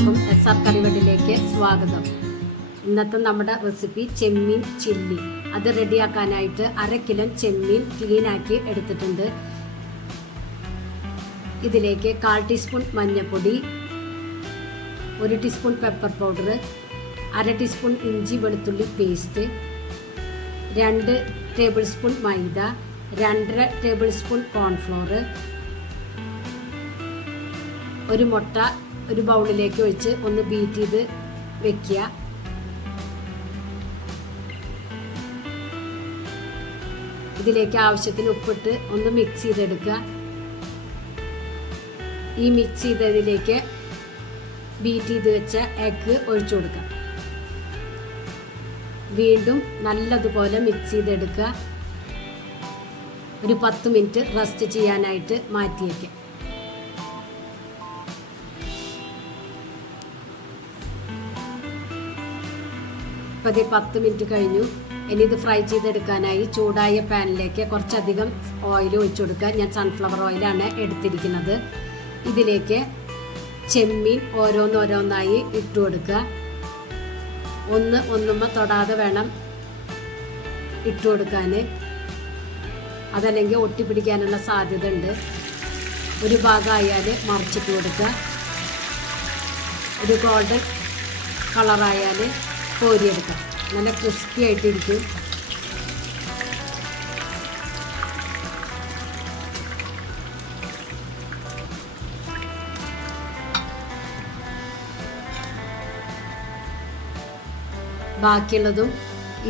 എല്ലാവർക്കും SR കറിവെട്ടിലേക്ക് സ്വാഗതം. ഇന്നത്തെ നമ്മുടെ റെസിപ്പി ചെമ്മീൻ ചില്ലി. അത് റെഡിയാക്കാനായിട്ട് 1/2 കിലോ ചെമ്മീൻ ക്ലീനാക്കി എടുത്തിട്ടുണ്ട്. ഇതിലേക്ക് 1/4 ടീസ്പൂൺ മഞ്ഞൾപ്പൊടി, 1 ടീസ്പൂൺ പെപ്പർ പൗഡർ, 1/2 ടീസ്പൂൺ ഇഞ്ചി വെളുത്തുള്ളി പേസ്റ്റ്, 2 ടേബിൾ സ്പൂൺ മൈദ, 2.5 ടേബിൾ സ്പൂൺ കോൺഫ്ലോർ, ഒരു മുട്ട ഒരു ബൗളിലേക്ക് ഒഴിച്ച് ഒന്ന് ബീറ്റ് ചെയ്ത് വെക്കുക. ഇതിലേക്ക് ആവശ്യത്തിന് ഉപ്പിട്ട് ഒന്ന് മിക്സ് ചെയ്തെടുക്കുക. ഈ മിക്സ് ചെയ്തതിലേക്ക് ബീറ്റ് ചെയ്ത് വെച്ച എഗ്ഗ് ഒഴിച്ചു കൊടുക്കുക. വീണ്ടും നല്ലതുപോലെ മിക്സ് ചെയ്തെടുക്കുക. ഒരു 10 മിനിറ്റ് റെസ്റ്റ് ചെയ്യാനായിട്ട് മാറ്റി വയ്ക്കുക. ഇപ്പോൾ 10 മിനിറ്റ് കഴിഞ്ഞു. ഇനി ഇത് ഫ്രൈ ചെയ്തെടുക്കാനായി ചൂടായ പാനിലേക്ക് കുറച്ചധികം ഓയിൽ ഒഴിച്ചു കൊടുക്കുക. ഞാൻ സൺഫ്ലവർ ഓയിലാണ് എടുത്തിരിക്കുന്നത്. ഇതിലേക്ക് ചെമ്മീൻ ഓരോന്നോരോന്നായി ഇട്ട് കൊടുക്കുക. ഒന്നുമ്മ തൊടാതെ വേണം ഇട്ട് കൊടുക്കാൻ, അതല്ലെങ്കിൽ ഒട്ടിപ്പിടിക്കാനുള്ള സാധ്യത ഉണ്ട്. ഒരു ഭാഗമായാൽ മറിച്ചിട്ട് കൊടുക്കുക. ഒരു ഗോൾഡൻ കളറായാൽ കോരിയെടുക്കാം. നല്ല ക്രിസ്പി ആയിട്ടിരിക്കും. ബാക്കിയുള്ളതും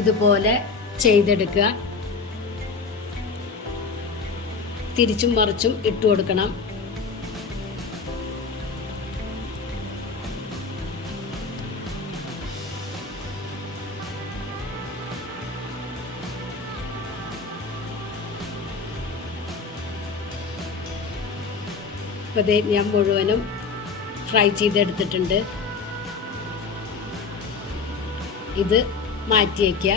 ഇതുപോലെ ചെയ്തെടുക്കുക. തിരിച്ചും മറിച്ചും ഇട്ട് കൊടുക്കണം. അപ്പോൾ ഞാൻ മുഴുവനും ഫ്രൈ ചെയ്തെടുത്തിട്ടുണ്ട്. ഇത് മാറ്റി വയ്ക്കുക.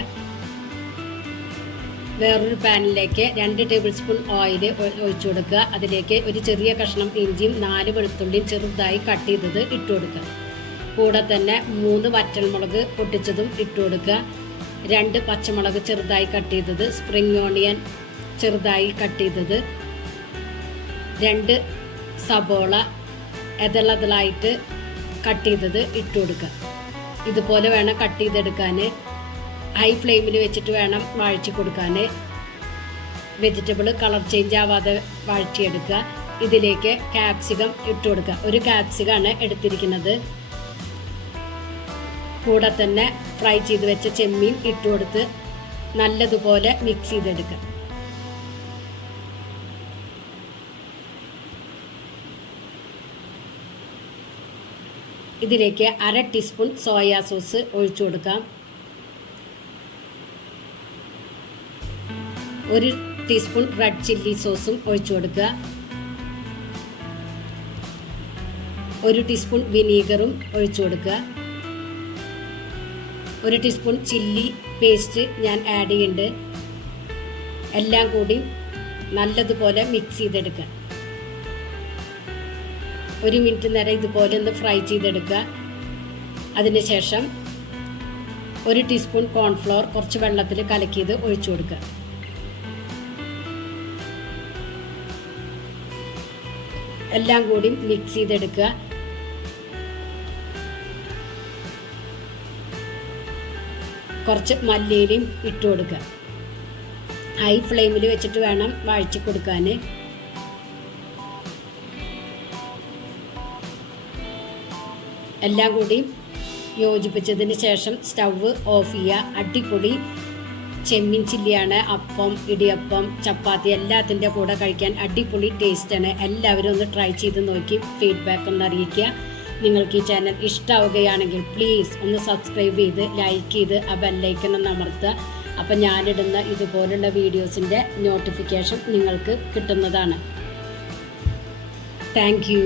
വേറൊരു പാനിലേക്ക് 2 ടേബിൾ സ്പൂൺ ഓയിൽ ഒഴിച്ചു കൊടുക്കുക. അതിലേക്ക് ഒരു ചെറിയ കഷ്ണം ഇഞ്ചിയും 4 വെളുത്തുള്ളിയും ചെറുതായി കട്ട് ചെയ്തത് ഇട്ട് കൊടുക്കുക. കൂടെ തന്നെ 3 വറ്റൽമുളക് പൊട്ടിച്ചതും ഇട്ട് കൊടുക്കുക. 2 പച്ചമുളക് ചെറുതായി കട്ട് ചെയ്തത്, സ്പ്രിംഗ് ഓണിയൻ ചെറുതായി കട്ട് ചെയ്തത്, 2 സബോള എതളതളായിട്ട് കട്ട് ചെയ്തത് ഇട്ട് കൊടുക്കുക. ഇതുപോലെ വേണം കട്ട് ചെയ്തെടുക്കാൻ. ഹൈ ഫ്ലെയിമിൽ വെച്ചിട്ട് വേണം വഴറ്റി കൊടുക്കാൻ. വെജിറ്റബിൾ കളർ ചേഞ്ച് ആവാതെ വഴറ്റിയെടുക്കുക. ഇതിലേക്ക് ക്യാപ്സിക്കം ഇട്ട് കൊടുക്കുക. ഒരു ക്യാപ്സിക്കമാണ് എടുത്തിരിക്കുന്നത്. കൂടെ തന്നെ ഫ്രൈ ചെയ്ത് വെച്ച ചെമ്മീൻ ഇട്ട് കൊടുത്ത് നല്ലതുപോലെ മിക്സ് ചെയ്തെടുക്കുക. ഇതിലേക്ക് 1/2 ടീസ്പൂൺ സോയാ സോസ് ഒഴിച്ചു കൊടുക്കാം. 1 ടീസ്പൂൺ റെഡ് ചില്ലി സോസും ഒഴിച്ചു കൊടുക്കുക. 1 ടീസ്പൂൺ വിനീഗറും ഒഴിച്ചു കൊടുക്കുക. 1 ടീസ്പൂൺ ചില്ലി പേസ്റ്റ് ഞാൻ ആഡ് ചെയ്യുന്നുണ്ട്. എല്ലാം കൂടി നല്ലതുപോലെ മിക്സ് ചെയ്തെടുക്കുക. 1 മിനിറ്റ് നേരം ഇതുപോലെ ഒന്ന് ഫ്രൈ ചെയ്തെടുക്കുക. അതിനുശേഷം 1 ടീസ്പൂൺ കോൺഫ്ലോർ കുറച്ച് വെള്ളത്തിൽ കലക്കിയത് ഒഴിച്ചു കൊടുക്കുക. എല്ലാം കൂടി മിക്സ് ചെയ്തെടുക്കുക. കുറച്ച് മല്ലിയിലയും ഇട്ട് കൊടുക്കുക. ഹൈ ഫ്ലെയിമിൽ വെച്ചിട്ട് വേണം വഴറ്റി കൊടുക്കാൻ. എല്ലാം കൂടി യോജിപ്പിച്ചതിന് ശേഷം സ്റ്റൗവ് ഓഫ് ചെയ്യുക. അടിപൊളി ചെമ്മീൻ ചില്ലിയാണ്. അപ്പം, ഇടിയപ്പം, ചപ്പാത്തി എല്ലാത്തിൻ്റെ കൂടെ കഴിക്കാൻ അടിപൊളി ടേസ്റ്റാണ്. എല്ലാവരും ഒന്ന് ട്രൈ ചെയ്ത് നോക്കി ഫീഡ്ബാക്ക് ഒന്ന് അറിയിക്കുക. നിങ്ങൾക്ക് ഈ ചാനൽ ഇഷ്ടമാവുകയാണെങ്കിൽ പ്ലീസ് ഒന്ന് സബ്സ്ക്രൈബ് ചെയ്ത് ലൈക്ക് ചെയ്ത് ആ ബെല്ലൈക്കൺ ഒന്ന് അമർത്തുക. അപ്പം ഞാനിടുന്ന ഇതുപോലുള്ള വീഡിയോസിൻ്റെ നോട്ടിഫിക്കേഷൻ നിങ്ങൾക്ക് കിട്ടുന്നതാണ്. Thank you.